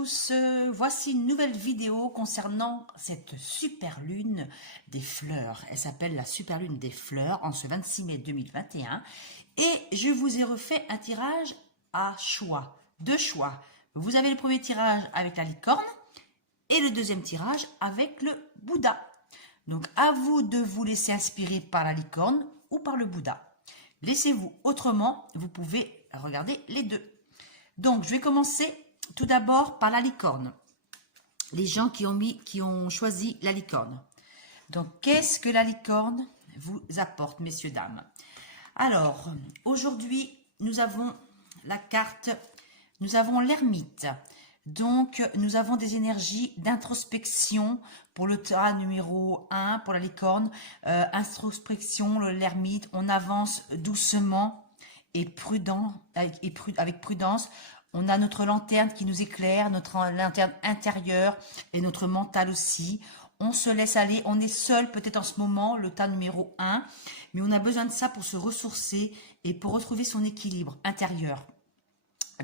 tous, voici une nouvelle vidéo concernant cette super lune des fleurs. Elle s'appelle la super lune des fleurs en ce 26 mai 2021 et je vous ai refait un tirage à choix, deux choix. Vous avez le premier tirage avec la licorne et le deuxième tirage avec le Bouddha. Donc à vous de vous laisser inspirer par la licorne ou par le Bouddha. Laissez-vous autrement, vous pouvez regarder les deux. Donc je vais commencer tout d'abord par la licorne. Les gens qui ont choisi la licorne. Donc qu'est-ce que la licorne vous apporte, messieurs, dames? Alors aujourd'hui nous avons la carte, nous avons l'ermite. Donc, nous avons des énergies d'introspection pour le tas numéro 1, pour la licorne. Introspection, l'ermite, on avance doucement et avec prudence. On a notre lanterne qui nous éclaire, notre lanterne intérieure et notre mental aussi. On se laisse aller, on est seul peut-être en ce moment, le tas numéro 1, mais on a besoin de ça pour se ressourcer et pour retrouver son équilibre intérieur.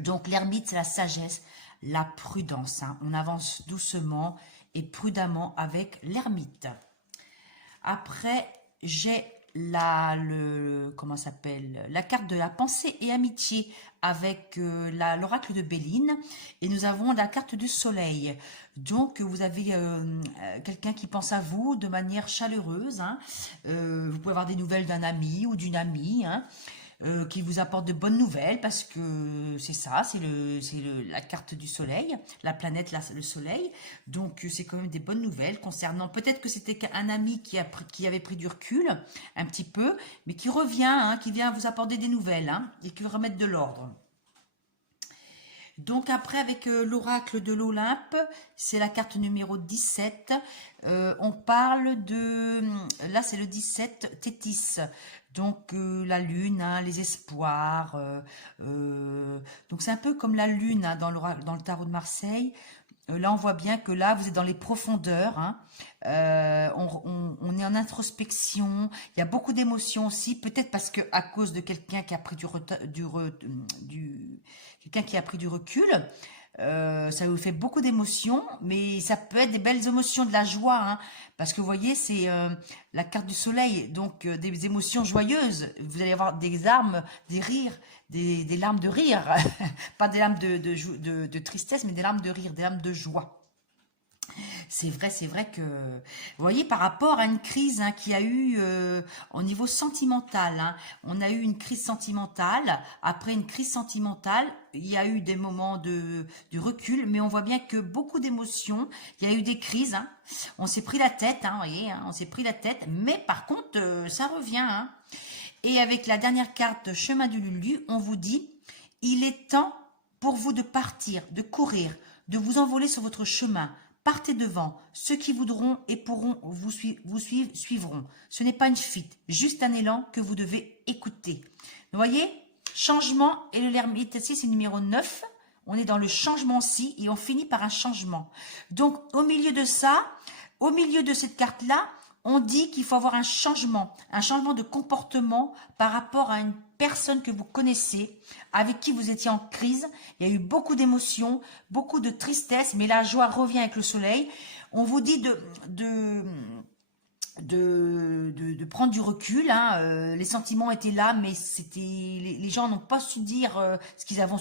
Donc, l'ermite, c'est la sagesse, la prudence. On avance doucement et prudemment avec l'ermite. Après, j'ai la carte de la pensée et amitié avec l'oracle de Béline. Et nous avons la carte du soleil. Donc, vous avez quelqu'un qui pense à vous de manière chaleureuse. Vous pouvez avoir des nouvelles d'un ami ou d'une amie. Qui vous apporte de bonnes nouvelles parce que c'est ça, c'est la carte du soleil, la planète, le soleil. Donc c'est quand même des bonnes nouvelles concernant, peut-être que c'était un ami qui avait pris du recul un petit peu, mais qui revient, qui vient vous apporter des nouvelles et qui veut remettre de l'ordre. Donc après avec l'oracle de l'Olympe, c'est la carte numéro 17, on parle de, là c'est le 17, Tétis, donc la lune, les espoirs, donc c'est un peu comme la lune dans le tarot de Marseille. Là, on voit bien que là, vous êtes dans les profondeurs. On est en introspection. Il y a beaucoup d'émotions aussi. Peut-être parce que à cause de quelqu'un qui a pris quelqu'un qui a pris du recul. Ça vous fait beaucoup d'émotions, mais ça peut être des belles émotions, de la joie, parce que vous voyez, c'est la carte du soleil, donc des émotions joyeuses. Vous allez avoir des larmes, des rires, des larmes de rire, pas des larmes de tristesse, mais des larmes de rire, des larmes de joie. C'est vrai que, vous voyez, par rapport à une crise qu'il y a eu au niveau sentimental, on a eu une crise sentimentale. Après une crise sentimentale, il y a eu des moments de recul, mais on voit bien que beaucoup d'émotions, il y a eu des crises. On s'est pris la tête, vous voyez, on s'est pris la tête, mais par contre, ça revient. Et avec la dernière carte, Chemin du Lulu, on vous dit, il est temps pour vous de partir, de courir, de vous envoler sur votre chemin. Partez devant, ceux qui voudront et pourront vous suivre, suivront. Ce n'est pas une fuite, juste un élan que vous devez écouter. Vous voyez, changement, et l'ermite ici, c'est numéro 9. On est dans le changement aussi et on finit par un changement. Donc, au milieu de ça, au milieu de cette carte-là, on dit qu'il faut avoir un changement de comportement par rapport à une personne que vous connaissez, avec qui vous étiez en crise. Il y a eu beaucoup d'émotions, beaucoup de tristesse, mais la joie revient avec le soleil. On vous dit de prendre du recul. Les sentiments étaient là, mais les gens n'ont pas su dire ce qu'il y avait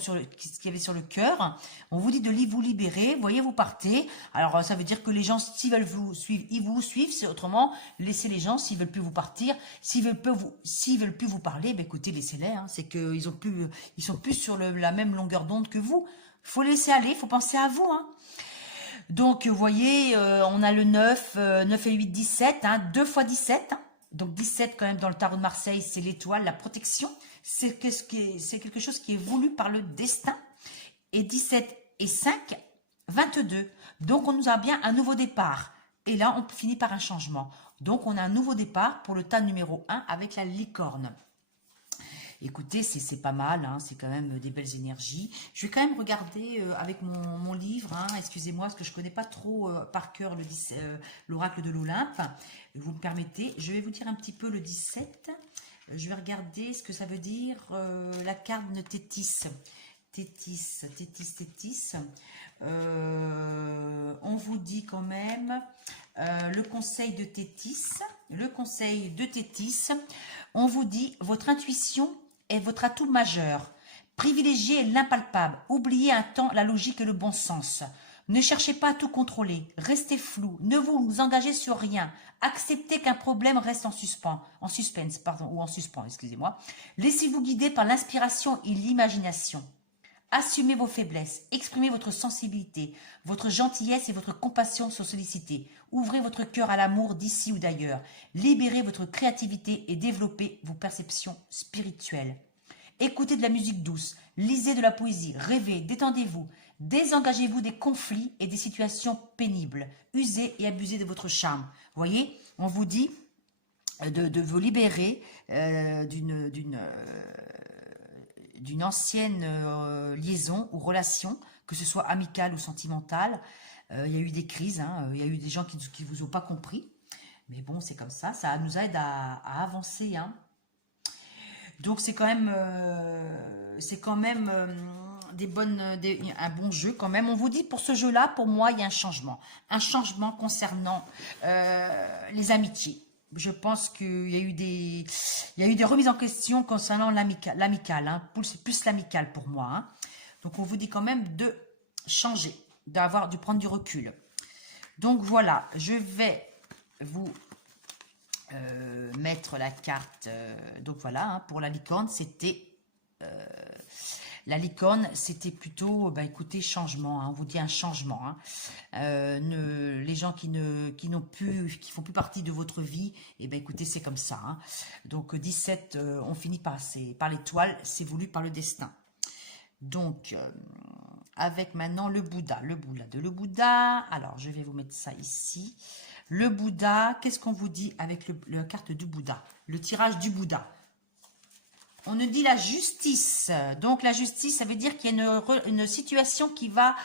sur le cœur. On vous dit de vous libérer. Vous voyez, vous partez. Alors ça veut dire que les gens, s'ils veulent vous suivre, ils vous suivent. C'est autrement, laissez les gens. S'ils veulent plus vous partir, s'ils veulent plus vous parler, ben écoutez, laissez-les. C'est qu'ils sont plus sur la même longueur d'onde que vous. Faut laisser aller. Faut penser à vous. Donc, vous voyez, on a le 9, 9 et 8, 17, 2 x 17. Donc, 17 quand même dans le tarot de Marseille, c'est l'étoile, la protection. C'est quelque chose qui est voulu par le destin. Et 17 et 5, 22. Donc, on nous a bien un nouveau départ. Et là, on finit par un changement. Donc, on a un nouveau départ pour le tas numéro 1 avec la licorne. Écoutez, c'est pas mal, c'est quand même des belles énergies. Je vais quand même regarder avec mon livre, excusez-moi, parce que je ne connais pas trop par cœur l'oracle de l'Olympe. Vous me permettez, je vais vous dire un petit peu le 17. Je vais regarder ce que ça veut dire, la carte de Tétis. Tétis, Tétis, Tétis. On vous dit quand même le conseil de Tétis. Le conseil de Tétis, on vous dit votre intuition est votre atout majeur. Privilégiez l'impalpable. Oubliez un temps la logique et le bon sens. Ne cherchez pas à tout contrôler. Restez flou. Ne vous engagez sur rien. Acceptez qu'un problème reste en suspens, ou en suspens, excusez-moi. Laissez-vous guider par l'inspiration et l'imagination. Assumez vos faiblesses, exprimez votre sensibilité, votre gentillesse et votre compassion sont sollicitées. Ouvrez votre cœur à l'amour d'ici ou d'ailleurs. Libérez votre créativité et développez vos perceptions spirituelles. Écoutez de la musique douce, lisez de la poésie, rêvez, détendez-vous. Désengagez-vous des conflits et des situations pénibles. Usez et abusez de votre charme. Vous voyez, on vous dit de vous libérer d'une ancienne liaison ou relation, que ce soit amicale ou sentimentale. Il y a eu des crises, hein, il y a eu des gens qui vous ont pas compris. Mais bon, c'est comme ça nous aide à avancer. Hein. Donc c'est quand même, un bon jeu quand même. On vous dit pour ce jeu-là, pour moi, il y a un changement concernant les amitiés. Je pense qu'il y a eu des remises en question concernant l'amical, hein. C'est plus l'amical pour moi. Hein. Donc on vous dit quand même de changer, de prendre du recul. Donc voilà, je vais vous mettre la carte. Donc voilà, hein, pour la licorne, c'était plutôt, écoutez, changement. Hein, on vous dit un changement. Hein. Les gens qui font plus partie de votre vie, écoutez, c'est comme ça. Hein. Donc 17, on finit par l'étoile, c'est voulu par le destin. Donc avec maintenant le Bouddha. Le Bouddha, alors je vais vous mettre ça ici. Le Bouddha, qu'est-ce qu'on vous dit avec la carte du Bouddha? Le tirage du Bouddha. On nous dit la justice. Donc la justice, ça veut dire qu'il y a une situation qui va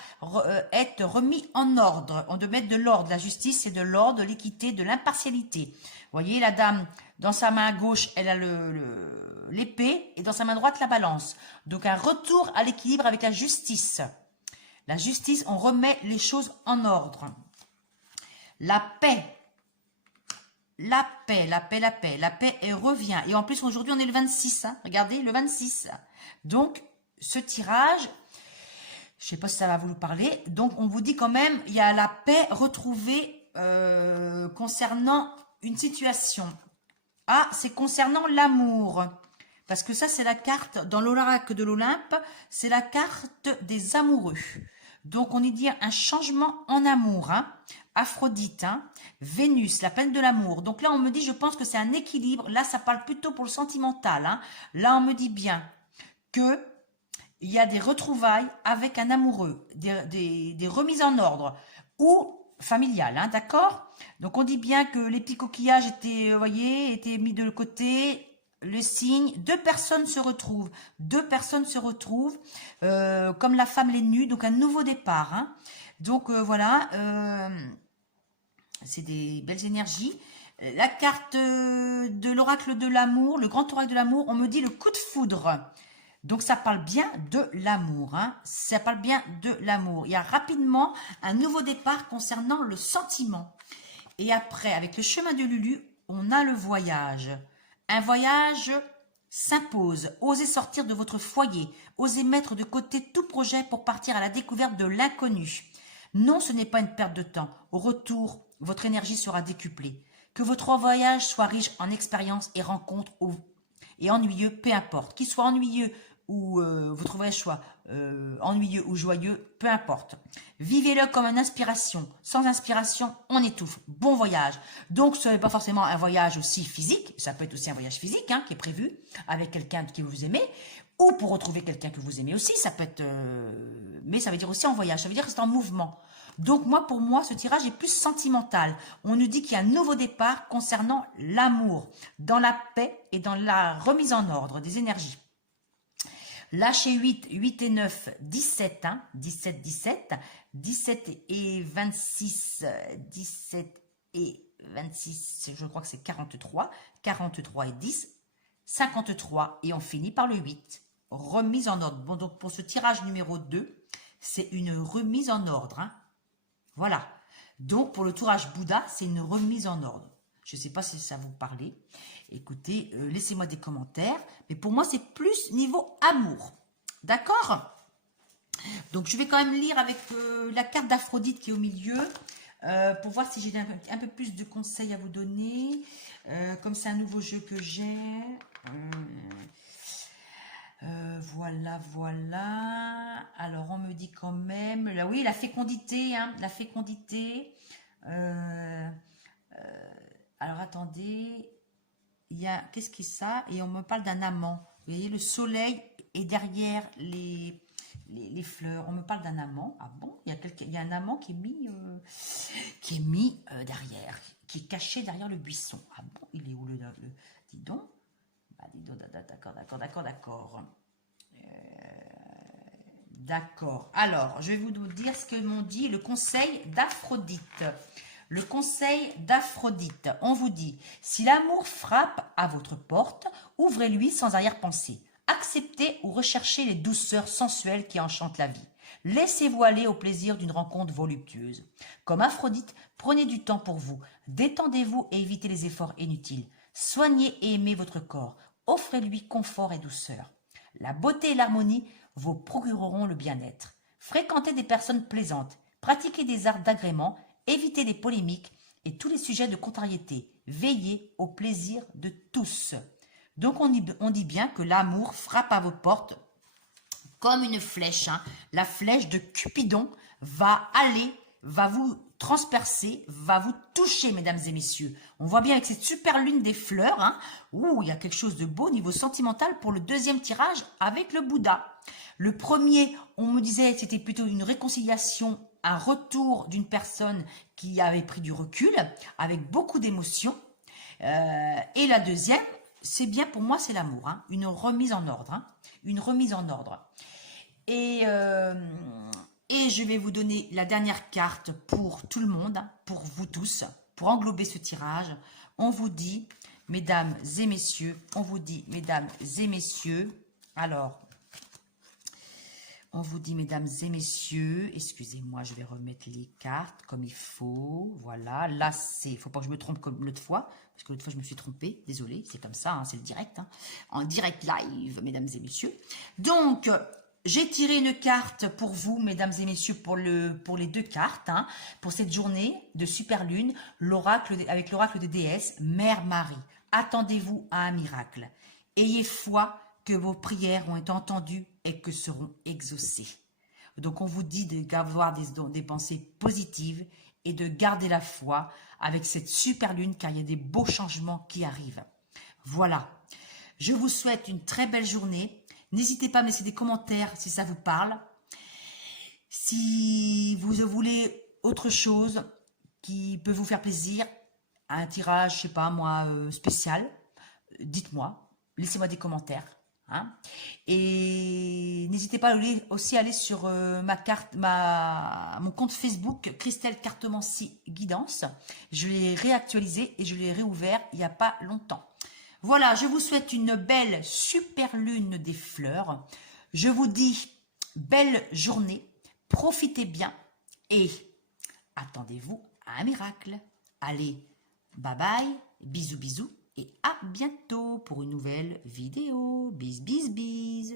être remise en ordre. On doit mettre de l'ordre. La justice, c'est de l'ordre, de l'équité, de l'impartialité. Vous voyez, la dame, dans sa main gauche, elle a l'épée et dans sa main droite, la balance. Donc un retour à l'équilibre avec la justice. La justice, on remet les choses en ordre. La paix, elle revient. Et en plus, aujourd'hui, on est le 26. Hein. Regardez, le 26. Donc, ce tirage, je ne sais pas si ça va vous parler. Donc, on vous dit quand même, il y a la paix retrouvée concernant une situation. Ah, c'est concernant l'amour. Parce que ça, c'est la carte, dans l'oracle de l'Olympe, c'est la carte des amoureux. Donc, on y dit un changement en amour. Hein. Aphrodite, hein, Vénus, la peine de l'amour. Donc là, on me dit, je pense que c'est un équilibre. Là, ça parle plutôt pour le sentimental. Hein. Là, on me dit bien que il y a des retrouvailles avec un amoureux, des remises en ordre ou familiales, hein, d'accord? Donc, on dit bien que les petits coquillages étaient, étaient mis de côté. Le signe, deux personnes se retrouvent, comme la femme les nue, donc un nouveau départ. Hein. Donc voilà, c'est des belles énergies. La carte de l'oracle de l'amour, le grand oracle de l'amour, on me dit le coup de foudre. Donc ça parle bien de l'amour, hein. Ça parle bien de l'amour. Il y a rapidement un nouveau départ concernant le sentiment. Et après, avec le chemin de Lulu, on a le voyage. Un voyage s'impose. Osez sortir de votre foyer. Osez mettre de côté tout projet pour partir à la découverte de l'inconnu. Non, ce n'est pas une perte de temps. Au retour, votre énergie sera décuplée. Que votre voyage soit riche en expériences et rencontres et ennuyeux, peu importe. Qu'il soit ennuyeux ou votre voyage soit ennuyeux ou joyeux, peu importe. Vivez-le comme une inspiration. Sans inspiration, on étouffe. Bon voyage. Donc, ce n'est pas forcément un voyage aussi physique. Ça peut être aussi un voyage physique hein, qui est prévu avec quelqu'un que vous aimez. Ou pour retrouver quelqu'un que vous aimez aussi. Ça peut être... mais ça veut dire aussi en voyage. Ça veut dire que c'est en mouvement. Donc, pour moi, ce tirage est plus sentimental. On nous dit qu'il y a un nouveau départ concernant l'amour, dans la paix et dans la remise en ordre des énergies. Lâchez 8, 8 et 9, 17, hein, 17, 17, 17 et 26, 17 et 26, je crois que c'est 43, 43 et 10, 53 et on finit par le 8. remise en ordre. Bon, donc pour ce tirage numéro 2, c'est une remise en ordre. Hein. Voilà. Donc pour le tirage Bouddha, c'est une remise en ordre. Je ne sais pas si ça vous parlait. Écoutez, laissez-moi des commentaires. Mais pour moi, c'est plus niveau amour. D'accord? Donc je vais quand même lire avec la carte d'Aphrodite qui est au milieu. Pour voir si j'ai un peu plus de conseils à vous donner. Comme c'est un nouveau jeu que j'ai. Voilà, voilà. Alors, on me dit quand même... Là, oui, la fécondité, hein, la fécondité. Alors, attendez. Il y a... Qu'est-ce que c'est ça? Et on me parle d'un amant. Vous voyez, le soleil est derrière les fleurs. On me parle d'un amant. Ah bon? Il y a un amant qui est mis derrière, qui est caché derrière le buisson. Ah bon? Il est où le dis donc? Bah, dis donc, d'accord. D'accord. Alors, je vais vous dire ce que m'ont dit le conseil d'Aphrodite. Le conseil d'Aphrodite. On vous dit, si l'amour frappe à votre porte, ouvrez-lui sans arrière-pensée. Acceptez ou recherchez les douceurs sensuelles qui enchantent la vie. Laissez-vous aller au plaisir d'une rencontre voluptueuse. Comme Aphrodite, prenez du temps pour vous. Détendez-vous et évitez les efforts inutiles. Soignez et aimez votre corps. Offrez-lui confort et douceur. La beauté et l'harmonie vous procureront le bien-être. Fréquentez des personnes plaisantes. Pratiquez des arts d'agrément. Évitez les polémiques et tous les sujets de contrariété. Veillez au plaisir de tous. Donc on dit bien que l'amour frappe à vos portes comme une flèche. Hein. La flèche de Cupidon va vous transpercer, va vous toucher, mesdames et messieurs. On voit bien avec cette super lune des fleurs, hein, où il y a quelque chose de beau au niveau sentimental pour le deuxième tirage avec le Bouddha. Le premier, on me disait que c'était plutôt une réconciliation, un retour d'une personne qui avait pris du recul, avec beaucoup d'émotions. Et la deuxième, c'est bien pour moi, c'est l'amour, hein, une remise en ordre. Hein, une remise en ordre. Et je vais vous donner la dernière carte pour tout le monde, pour vous tous, pour englober ce tirage. On vous dit, mesdames et messieurs, alors, on vous dit, mesdames et messieurs, excusez-moi, je vais remettre les cartes comme il faut. Voilà, là, il ne faut pas que je me trompe comme l'autre fois, parce que l'autre fois, je me suis trompée. Désolée, c'est comme ça, hein, c'est le direct. Hein, en direct live, mesdames et messieurs. Donc, j'ai tiré une carte pour vous, mesdames et messieurs, pour les deux cartes, hein, pour cette journée de super lune, avec l'oracle de déesse, Mère Marie. Attendez-vous à un miracle. Ayez foi que vos prières ont été entendues et que seront exaucées. Donc, on vous dit d'avoir des pensées positives et de garder la foi avec cette super lune, car il y a des beaux changements qui arrivent. Voilà. Je vous souhaite une très belle journée. N'hésitez pas à me laisser des commentaires si ça vous parle. Si vous voulez autre chose qui peut vous faire plaisir, un tirage, je sais pas moi, spécial, dites-moi, laissez-moi des commentaires. Hein. Et n'hésitez pas aussi à aller sur mon compte Facebook, Christelle Cartomancie Guidance. Je l'ai réactualisé et je l'ai réouvert il n'y a pas longtemps. Voilà, je vous souhaite une belle super lune des fleurs. Je vous dis belle journée, profitez bien et attendez-vous à un miracle. Allez, bye bye, bisous bisous et à bientôt pour une nouvelle vidéo. Bis bis bis.